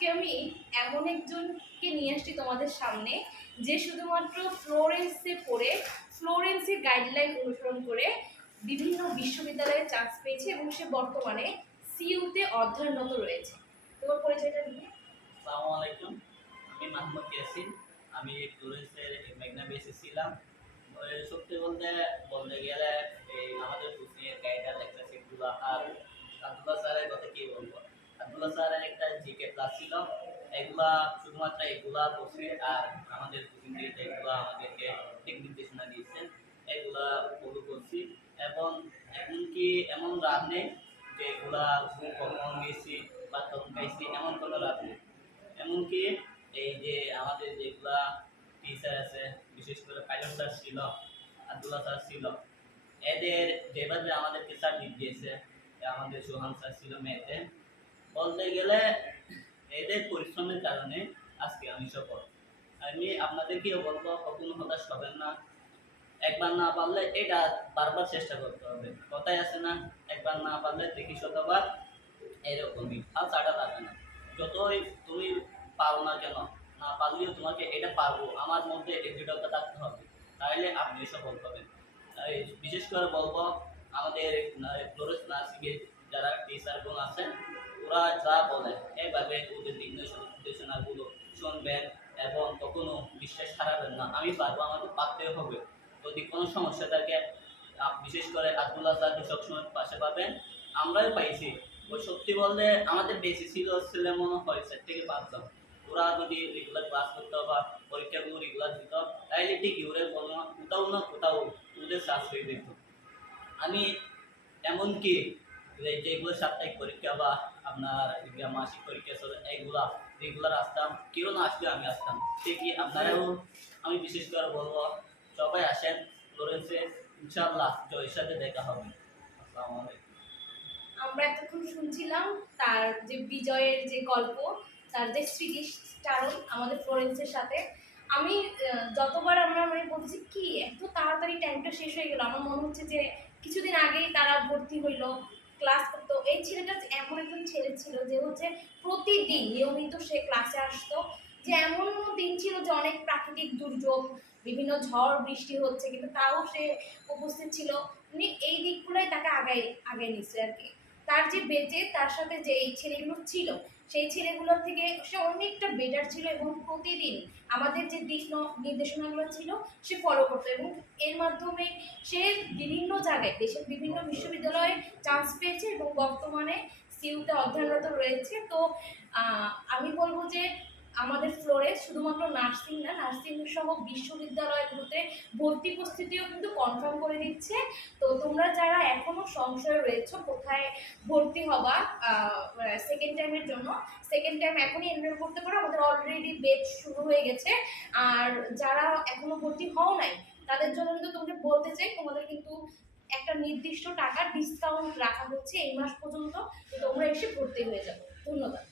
আজকে আমি এমন একজনকে নিয়ে আসছি তোমাদের সামনে, যে শুধুমাত্র ফ্লোরেন্সে পড়ে ফ্লোরেন্সের গাইডলাইন অনুসরণ করে বিভিন্ন বিশ্ববিদ্যালয়ে চান্স পেয়েছে এবং সে বর্তমানে সিইউতে অধ্যয়নরত রয়েছে। তোমার পরিচয়টা দিবে? আসসালামু আলাইকুম। আমি মাহমুদ ইয়াসিন। আমি ফ্লোরেন্সের মেঘনা বেসে ছিলাম। সত্যি বলতে বলতে গেলে আমাদের কোচিংয়ের গাইডার লেকচারশিপগুলো আর আব্দুল্লাহ স্যারের কথা কি বলবো। আব্দুল্লাহ স্যারের একটা জিকে ক্লাস ছিল, এগুলা শুধুমাত্র এগুলা বসে আর আমাদের কোচিং থেকে যেগুলো আমাদেরকে ঠিক নির্দেশনা দিয়েছেন এগুলা ফলো করছি। এবং এমনকি এমন রাত নেই যেগুলা কখন গেছি বা তখন গাইছি, এমন কোনো রাত নেই। এমনকি এই যে আমাদের যেগুলা টিচার আছে, বিশেষ করে পাইলট স্যার ছিল, আব্দুল্লাহ স্যার ছিল, এদের যেভাবে আমাদেরকে সার্ভিস দিয়েছে, আমাদের সোহান স্যার ছিল মেয়েতে, বলতে গেলে এদের পরিশ্রমের কারণে আজকে আমি সফল। আমি আপনাদেরকেও বলবো, কখনো হতাশ হবেন না। একবার না পারলে এটা বারবার চেষ্টা করতে হবে। কথাই আছে না, একবার না পারলে দেখি শতবার, এরকমই আর চাটা যাবে না। যতই তুমি পারো না কেন, না পারলেও তোমাকে এটা পারবো আমার মধ্যে এই দৃঢ়তা থাকতে হবে, তাহলে আপনি সফল হবেন। তাই বিশেষ করে বলবো, আমাদের ফ্লোরেন্স নার্সিংয়ের যারা টিচারগুলো আছেন, ওরা যা বলে এইভাবে ওদের নির্দেশনাগুলো শুনবেন এবং কখনো বিশ্বাস হারাবেন না। আমি পারবো, আমাকে পারতেও হবে। যদি কোনো সমস্যা থাকে, বিশেষ করে আব্দুল্লাহ স্যারকে সবসময় পাশে পাবেন। আমরাও পাইছি। ওই সত্যি বললে আমাদের বেশি ছিল মনে হয় 4 থেকে 5 জন। ওরা যদি রেগুলার ক্লাস করতো বা পরীক্ষাগুলো রেগুলার দিত, তাইলে ঠিকই ওরা কোনো কোথাও না কোথাও ওদের সাশ্রয় দিত। আমি এমনকি যেগুলো সাপ্তাহিক পরীক্ষা বা আপনার মাসিক পরীক্ষা ছিল, এইগুলা রেগুলার আসতাম। কেউ না আসলে আমি আসতাম ঠিকই। আপনারাও, আমি বিশেষ করে বলবো, সবাই আসেন ফ্লোরেন্সে, ইনশাআল্লাহ জয়ের সাথে দেখা হবে। আসসালামু আলাইকুম। আমরা এতক্ষণ শুনছিলাম তার যে বিজয়ের যে গল্প, তার যে স্মৃতিচারণ আমাদের ফ্লোরেন্সের সাথে। আমি যতবার আমরা মানে বলছি কি এত তাড়াতাড়ি টাইমটা শেষ হয়ে গেল, আমার মনে হচ্ছে যে কিছুদিন আগেই তারা ভর্তি হইলো, ক্লাস করতো। এই ছেলেটা এমন একজন ছেলে ছিল যে হচ্ছে প্রতিদিন নিয়মিত সে ক্লাসে আসতো। যে এমন দিন ছিল যে অনেক প্রাকৃতিক দুর্যোগ, বিভিন্ন ঝড় বৃষ্টি হচ্ছে, কিন্তু তাও সে উপস্থিত ছিল। উনি এই দিকগুলোই তাকে আগায় আগায় নিচ্ছে আর কি। তার যে বেঁচে তার সাথে যে এই ছেলেগুলো ছিল, সেই ছেলেগুলোর থেকে সে অনেকটা বেটার ছিল এবং প্রতিদিন আমাদের যে দিক নির্দেশনাগুলো ছিল সে ফলো করতো। এবং এর মাধ্যমে সে বিভিন্ন জায়গায় দেশের বিভিন্ন বিশ্ববিদ্যালয়ে চান্স পেয়েছে এবং বর্তমানে সিইউতে অধ্যয়নরত রয়েছে। তো আমি বলবো যে আমাদের ফ্লোরে শুধুমাত্র নার্সিং না, নার্সিং সহ বিশ্ববিদ্যালয়গুলোতে ভর্তি প্রস্তুতিও কিন্তু কনফার্ম করে দিচ্ছে। তো তোমরা যারা এখনো সংশয় রয়েছে কোথায় ভর্তি হবা সেকেন্ড টাইমের জন্য, সেকেন্ড টাইম এখনই এনরোল করতে পারো, আমাদের অলরেডি বেচ শুরু হয়ে গেছে। আর যারা এখনো ভর্তি হও নাই তাদের জন্য কিন্তু তোমাকে বলতে চাই, তোমাদের কিন্তু একটা নির্দিষ্ট টাকা ডিসকাউন্ট রাখা হচ্ছে এই মাস পর্যন্ত। তো তোমরা এসে ভর্তি হয়ে যাবে। ধন্যবাদ।